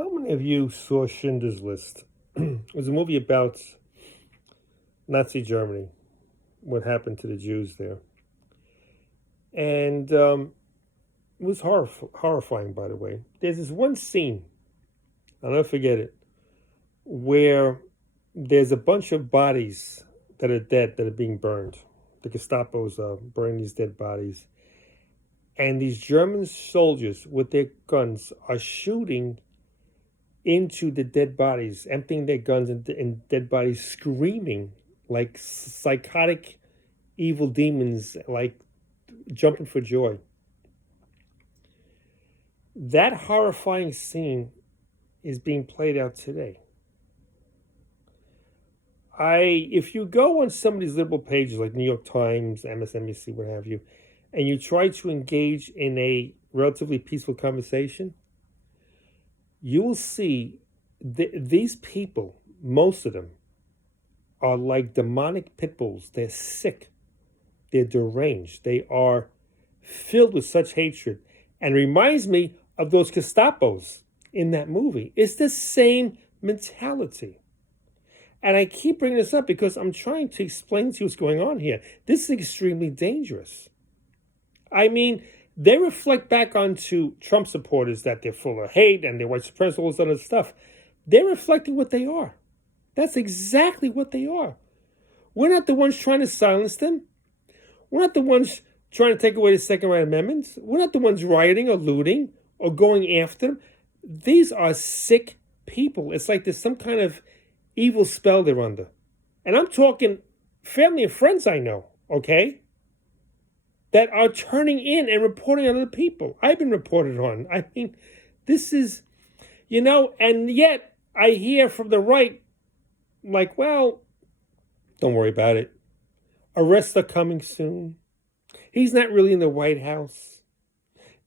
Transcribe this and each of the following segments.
How many of you saw Schindler's List? It was a movie about Nazi Germany, what happened to the Jews there. And it was horrifying, by the way. There's this one scene, I'll never forget it, where there's a bunch of bodies that are dead that are being burned. The Gestapo's burning these dead bodies. And these German soldiers with their guns are shooting into the dead bodies, emptying their guns and dead bodies, screaming like psychotic evil demons, like jumping for joy. That horrifying scene is being played out today. If you go on some of these liberal pages like New York Times, MSNBC, what have you, and you try to engage in a relatively peaceful conversation, you will see these people, most of them, are like demonic pit bulls. They're sick. They're deranged. They are filled with such hatred. And reminds me of those Gestapos in that movie. It's the same mentality. And I keep bringing this up because I'm trying to explain to you what's going on here. This is extremely dangerous. I mean, they reflect back onto Trump supporters that they're full of hate and they're white supremacists, all this other stuff. They're reflecting what they are. That's exactly what they are. We're not the ones trying to silence them. We're not the ones trying to take away the Second Right Amendment. We're not the ones rioting or looting or going after them. These are sick people. It's like there's some kind of evil spell they're under. And I'm talking family and friends I know, okay, that are turning in and reporting on other people. I've been reported on. I mean, this is, and yet I hear from the right, like, well, don't worry about it. Arrests are coming soon. He's not really in the White House.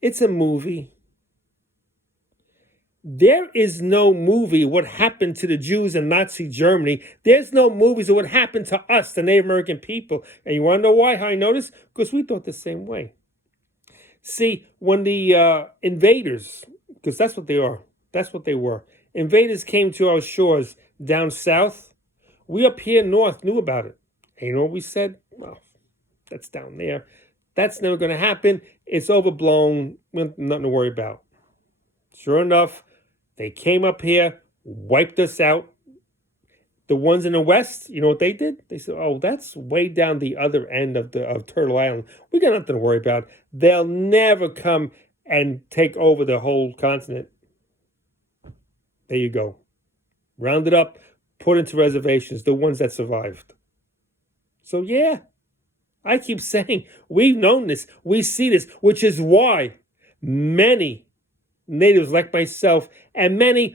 It's a movie. There is no movie what happened to the Jews in Nazi Germany. There's no movies of what happened to us, the Native American people. And you want to know why? How I noticed? Because we thought the same way. See, when the invaders, because that's what they are, that's what they were, invaders came to our shores down south, we up here north knew about it. And you know what we said? Well, that's down there. That's never going to happen. It's overblown. Nothing to worry about. Sure enough, they came up here, wiped us out. The ones in the West, you know what they did? They said, oh, that's way down the other end of Turtle Island. We got nothing to worry about. They'll never come and take over the whole continent. There you go. Rounded up, put into reservations, the ones that survived. So yeah, I keep saying, we've known this, we see this, which is why many natives like myself and many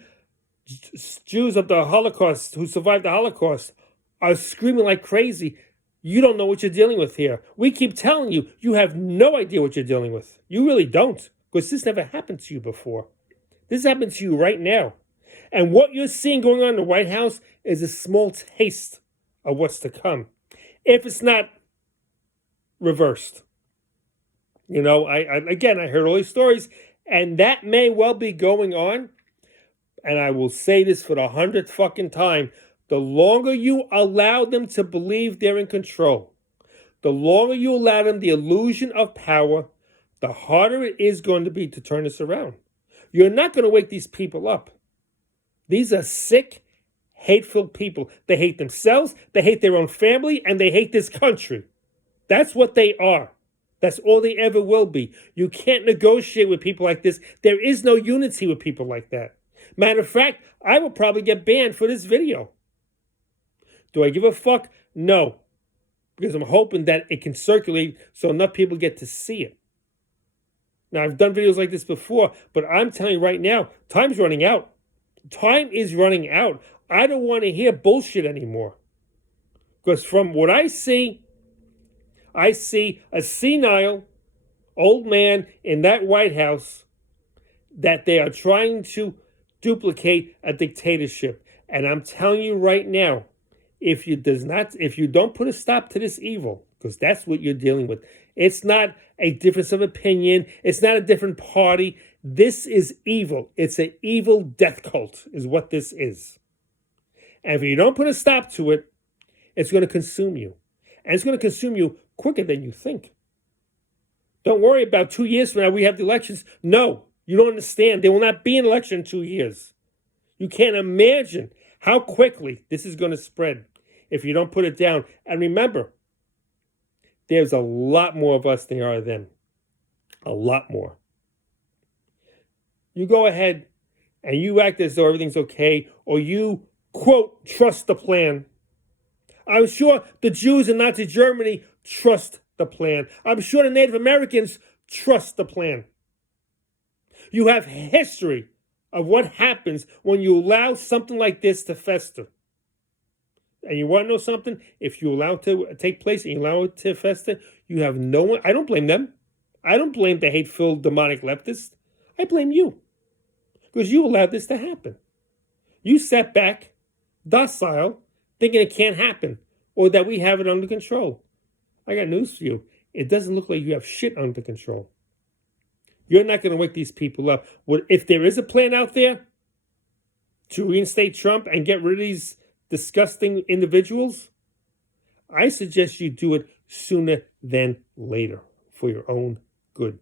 Jews of the Holocaust who survived the Holocaust are screaming like crazy. You don't know what you're dealing with here. We keep telling you, you have no idea what you're dealing with. You really don't, because this never happened to you before. This happened to you right now. And what you're seeing going on in the White House is a small taste of what's to come, if it's not reversed. I heard all these stories, and that may well be going on. And I will say this for the 100th fucking time. The longer you allow them to believe they're in control, the longer you allow them the illusion of power, the harder it is going to be to turn this around. You're not going to wake these people up. These are sick, hateful people. They hate themselves, they hate their own family, and they hate this country. That's what they are. That's all they ever will be. You can't negotiate with people like this. There is no unity with people like that. Matter of fact, I will probably get banned for this video. Do I give a fuck? No. Because I'm hoping that it can circulate so enough people get to see it. Now, I've done videos like this before, but I'm telling you right now, time's running out. Time is running out. I don't want to hear bullshit anymore. Because from what I see a senile old man in that White House that they are trying to duplicate a dictatorship. And I'm telling you right now, if you don't put a stop to this evil, because that's what you're dealing with. It's not a difference of opinion. It's not a different party. This is evil. It's an evil death cult, is what this is. And if you don't put a stop to it, it's going to consume you. And it's going to consume you quicker than you think. Don't worry about 2 years from now we have the elections. No, you don't understand. There will not be an election in 2 years. You can't imagine how quickly this is going to spread if you don't put it down. And remember, there's a lot more of us than there are them. A lot more. You go ahead and you act as though everything's okay, or you, quote, trust the plan. I'm sure the Jews in Nazi Germany trust the plan. I'm sure the Native Americans trust the plan. You have history of what happens when you allow something like this to fester. And you want to know something? If you allow it to take place and you allow it to fester, you have no one. I don't blame them. I don't blame the hate-filled demonic leftists. I blame you. Because you allowed this to happen. You sat back, docile, thinking it can't happen or that we have it under control. I got news for you. It doesn't look like you have shit under control. You're not going to wake these people up. If there is a plan out there to reinstate Trump and get rid of these disgusting individuals, I suggest you do it sooner than later for your own good.